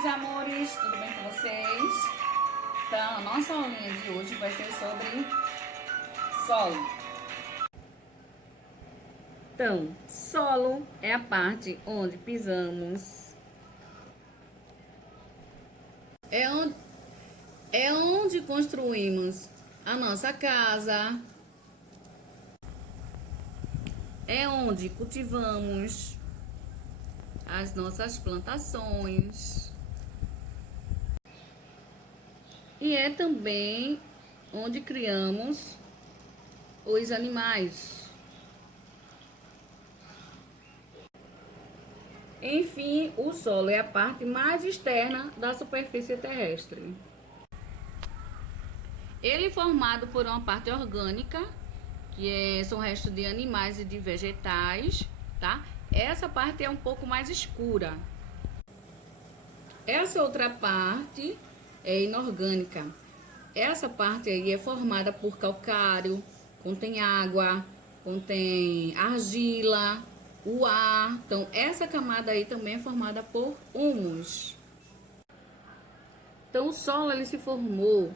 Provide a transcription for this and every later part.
meus amores, tudo bem com vocês? Então, a nossa aulinha de hoje vai ser sobre solo. Então, solo é a parte onde pisamos. É onde construímos a nossa casa. É onde cultivamos as nossas plantações. E é também onde criamos os animais. Enfim, o solo é a parte mais externa da superfície terrestre. Ele é formado por uma parte orgânica, são restos de animais e de vegetais, tá? Essa parte é um pouco mais escura. Essa outra parte é inorgânica. Essa parte aí é formada por calcário, contém água, contém argila, o ar. Então, essa camada aí também é formada por humus. Então, o solo ele se formou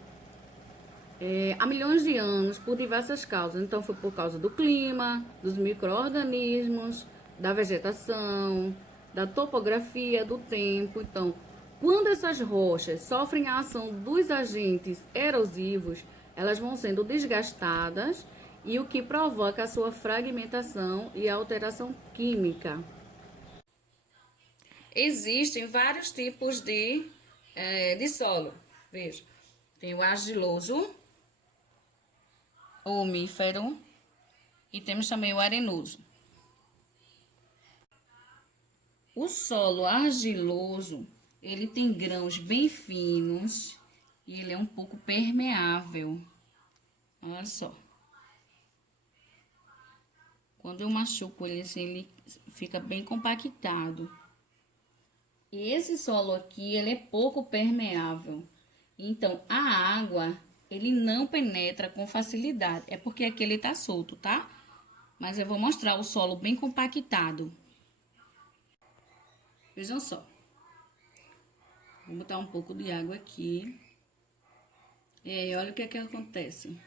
há milhões de anos por diversas causas. Então, foi por causa do clima, dos micro-organismos, da vegetação, da topografia, do tempo. Então, quando essas rochas sofrem a ação dos agentes erosivos, elas vão sendo desgastadas e o que provoca a sua fragmentação e alteração química. Existem vários tipos de solo. Veja, tem o argiloso, o omífero e temos também o arenoso. O solo argiloso, ele tem grãos bem finos e ele é um pouco permeável. Olha só. Quando eu machuco ele assim, ele fica bem compactado. E esse solo aqui, ele é pouco permeável. Então, a água, ele não penetra com facilidade. É porque aqui ele tá solto, tá? Mas eu vou mostrar o solo bem compactado. Vejam só. Vou botar um pouco de água aqui. E aí, olha o que é que acontece.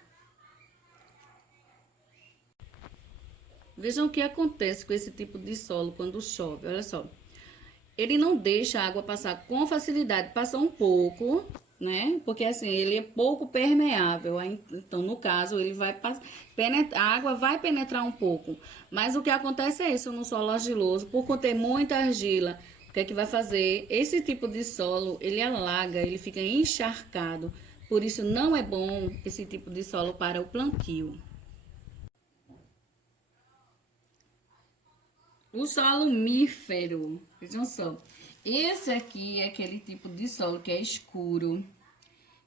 Vejam o que acontece com esse tipo de solo quando chove. Olha só. Ele não deixa a água passar com facilidade. Passa um pouco, né? Porque assim, ele é pouco permeável. Então, no caso, ele vai a água vai penetrar um pouco. Mas o que acontece é isso no solo argiloso. Por conter muita argila, o que é que vai fazer? Esse tipo de solo, ele alaga, ele fica encharcado. Por isso, não é bom esse tipo de solo para o plantio. O solo mífero, vejam só. Esse aqui é aquele tipo de solo que é escuro,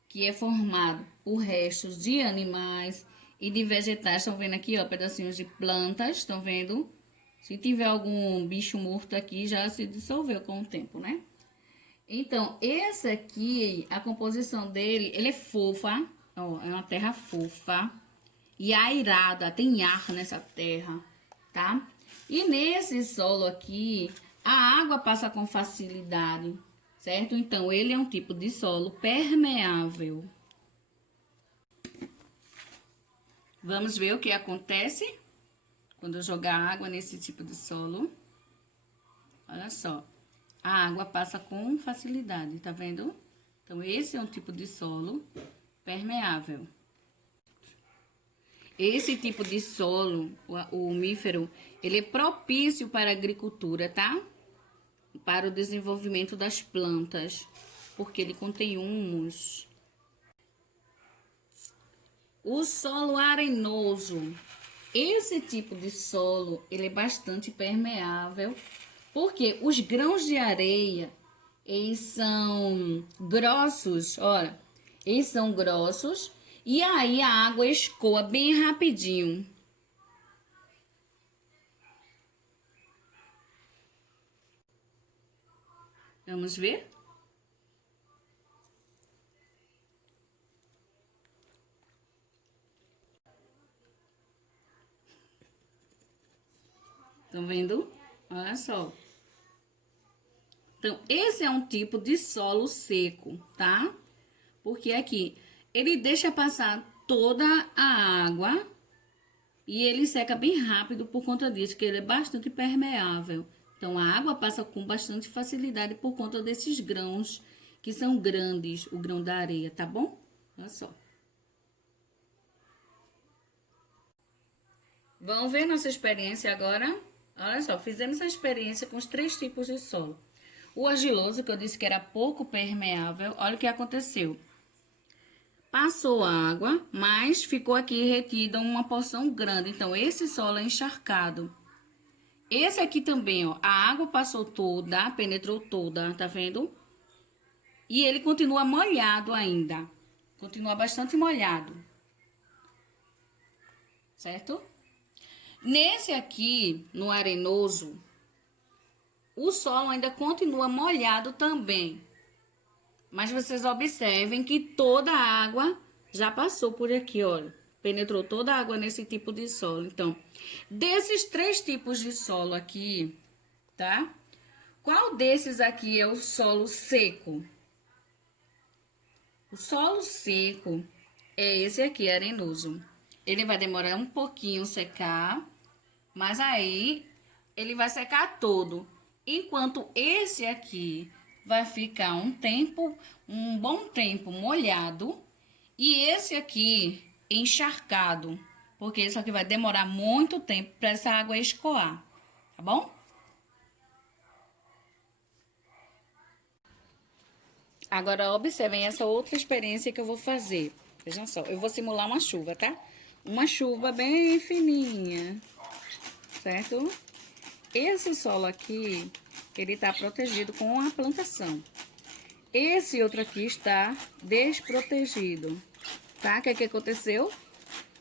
que é formado por restos de animais e de vegetais. Estão vendo aqui, ó, pedacinhos de plantas, estão vendo? Se tiver algum bicho morto aqui, já se dissolveu com o tempo, né? Então, esse aqui, a composição dele, ele é fofa, ó, é uma terra fofa e airada, tem ar nessa terra, tá? E nesse solo aqui, a água passa com facilidade, certo? Então, ele é um tipo de solo permeável. Vamos ver o que acontece quando eu jogar água nesse tipo de solo. Olha só, a água passa com facilidade, tá vendo? Então, esse é um tipo de solo permeável. Esse tipo de solo, o umífero, ele é propício para a agricultura, tá? Para o desenvolvimento das plantas, porque ele contém humus. O solo arenoso. Esse tipo de solo, ele é bastante permeável, porque os grãos de areia, eles são grossos, olha, eles são grossos, e aí a água escoa bem rapidinho. Vamos ver? Estão vendo? Olha só. Então, esse é um tipo de solo seco, tá? Porque aqui, ele deixa passar toda a água e ele seca bem rápido por conta disso, que ele é bastante permeável. Então, a água passa com bastante facilidade por conta desses grãos, que são grandes, o grão da areia, tá bom? Olha só. Vamos ver nossa experiência agora? Olha só, fizemos a experiência com os 3 tipos de solo. O argiloso, que eu disse que era pouco permeável, olha o que aconteceu. Passou água, mas ficou aqui retida uma porção grande. Então, esse solo é encharcado. Esse aqui também, ó, a água passou toda, penetrou toda, tá vendo? E ele continua molhado ainda. Continua bastante molhado. Certo? Nesse aqui, no arenoso, o solo ainda continua molhado também. Mas vocês observem que toda a água já passou por aqui, olha. Penetrou toda a água nesse tipo de solo. Então, desses 3 tipos de solo aqui, tá? Qual desses aqui é o solo seco? O solo seco é esse aqui, arenoso. Ele vai demorar um pouquinho secar, mas aí ele vai secar todo. Enquanto esse aqui vai ficar um bom tempo molhado, e esse aqui encharcado, porque isso aqui vai demorar muito tempo para essa água escoar, tá bom? Agora, observem essa outra experiência que eu vou fazer. Vejam só, eu vou simular uma chuva, tá? Uma chuva bem fininha, certo? Esse solo aqui, ele tá protegido com a plantação. Esse outro aqui está desprotegido, tá? O que é que aconteceu?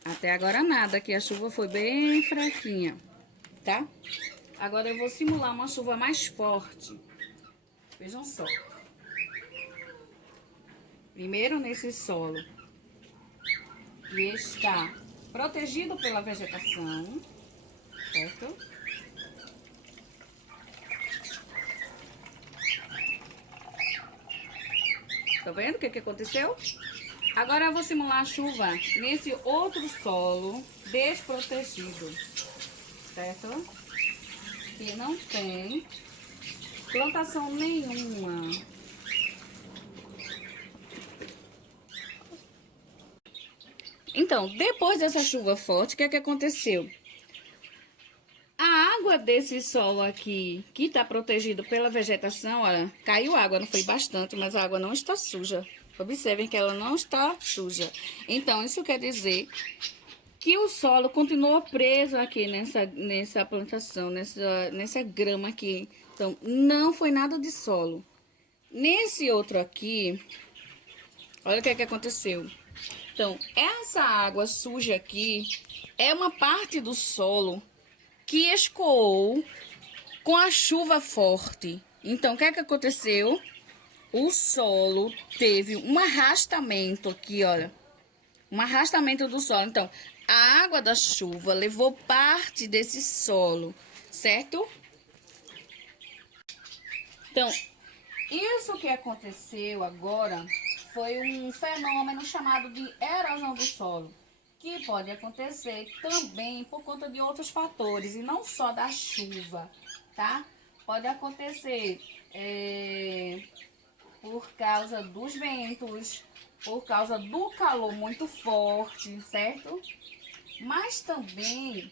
Até agora nada, que a chuva foi bem fraquinha, tá? Agora eu vou simular uma chuva mais forte. Vejam só. Primeiro nesse solo que está protegido pela vegetação, certo? Tá vendo o que que aconteceu? Agora eu vou simular a chuva nesse outro solo desprotegido, certo? Que não tem plantação nenhuma. Então, depois dessa chuva forte, o que é que aconteceu? A água desse solo aqui, que está protegido pela vegetação, olha, caiu água, não foi bastante, mas a água não está suja. Observem que ela não está suja. Então, isso quer dizer que o solo continua preso aqui nessa plantação, nessa grama aqui. Então, não foi nada de solo. Nesse outro aqui, olha o que é que aconteceu. Então, essa água suja aqui é uma parte do solo que escoou com a chuva forte. Então, o que é que aconteceu? O solo teve um arrastamento aqui, olha. Um arrastamento do solo. Então, a água da chuva levou parte desse solo, certo? Então, isso que aconteceu agora foi um fenômeno chamado de erosão do solo, que pode acontecer também por conta de outros fatores, e não só da chuva, tá? Pode acontecer por causa dos ventos, por causa do calor muito forte, certo? Mas também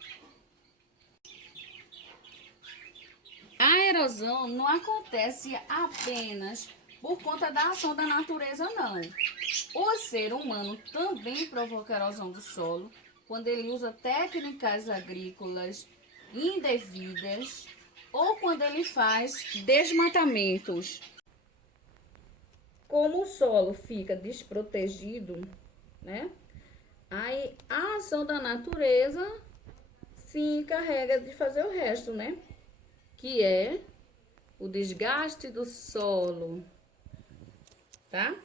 a erosão não acontece apenas por conta da ação da natureza, não. O ser humano também provoca erosão do solo quando ele usa técnicas agrícolas indevidas ou quando ele faz desmatamentos. Como o solo fica desprotegido, né? Aí a ação da natureza se encarrega de fazer o resto, né? Que é o desgaste do solo, tá?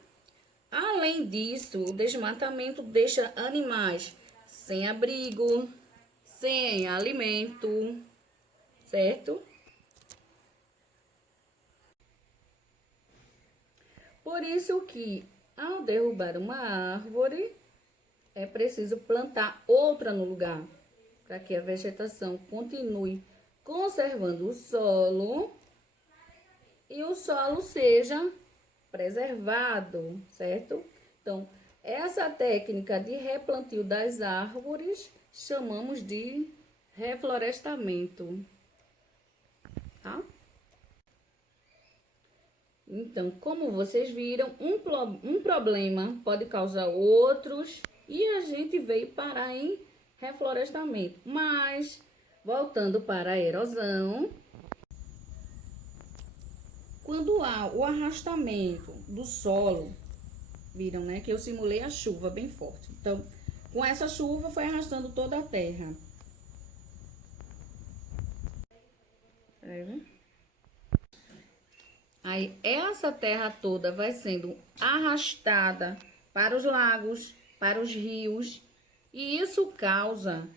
Além disso, o desmatamento deixa animais sem abrigo, sem alimento, certo? Por isso que, ao derrubar uma árvore, é preciso plantar outra no lugar, para que a vegetação continue conservando o solo e o solo seja preservado, certo? Então, essa técnica de replantio das árvores chamamos de reflorestamento, tá? Então, como vocês viram, um problema pode causar outros e a gente veio parar em reflorestamento. Mas, voltando para a erosão, quando há o arrastamento do solo, viram, né, que eu simulei a chuva bem forte. Então, com essa chuva foi arrastando toda a terra. Aí, essa terra toda vai sendo arrastada para os lagos, para os rios, e isso causa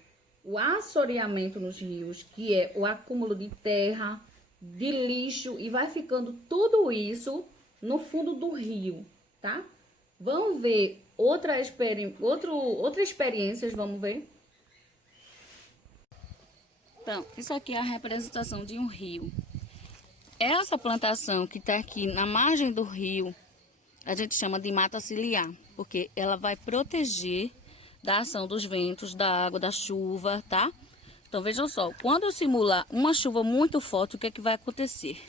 o assoreamento nos rios, que é o acúmulo de terra, de lixo, e vai ficando tudo isso no fundo do rio, tá? Vamos ver outra experiência, vamos ver? Então, isso aqui é a representação de um rio. Essa plantação que está aqui na margem do rio, a gente chama de mata ciliar, porque ela vai proteger da ação dos ventos, da água, da chuva, tá? Então, vejam só, quando eu simular uma chuva muito forte, o que é que vai acontecer?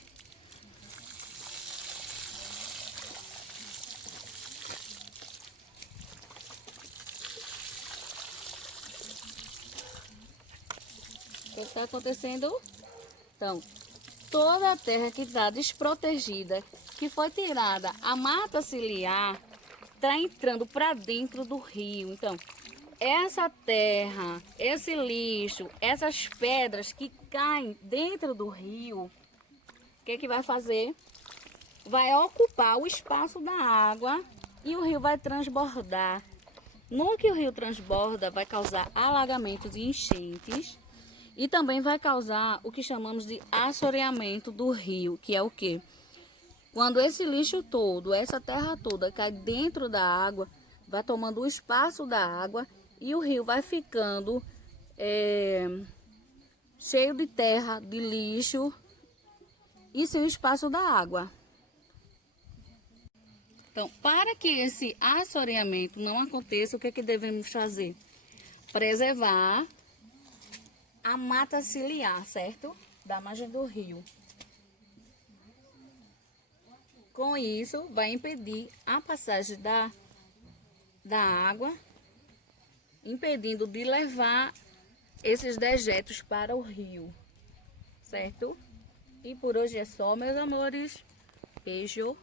O que está acontecendo? Então, toda a terra que está desprotegida, que foi tirada a mata ciliar, está entrando para dentro do rio. Então, essa terra, esse lixo, essas pedras que caem dentro do rio, o que que vai fazer? Vai ocupar o espaço da água e o rio vai transbordar. No que o rio transborda, vai causar alagamentos e enchentes. E também vai causar o que chamamos de assoreamento do rio, que é o quê? Quando esse lixo todo, essa terra toda cai dentro da água, vai tomando o espaço da água e o rio vai ficando cheio de terra, de lixo e sem o espaço da água. Então, para que esse assoreamento não aconteça, o que é que devemos fazer? Preservar a mata ciliar, certo? Da margem do rio. Com isso, vai impedir a passagem da água, impedindo de levar esses dejetos para o rio, certo? E por hoje é só, meus amores. Beijo.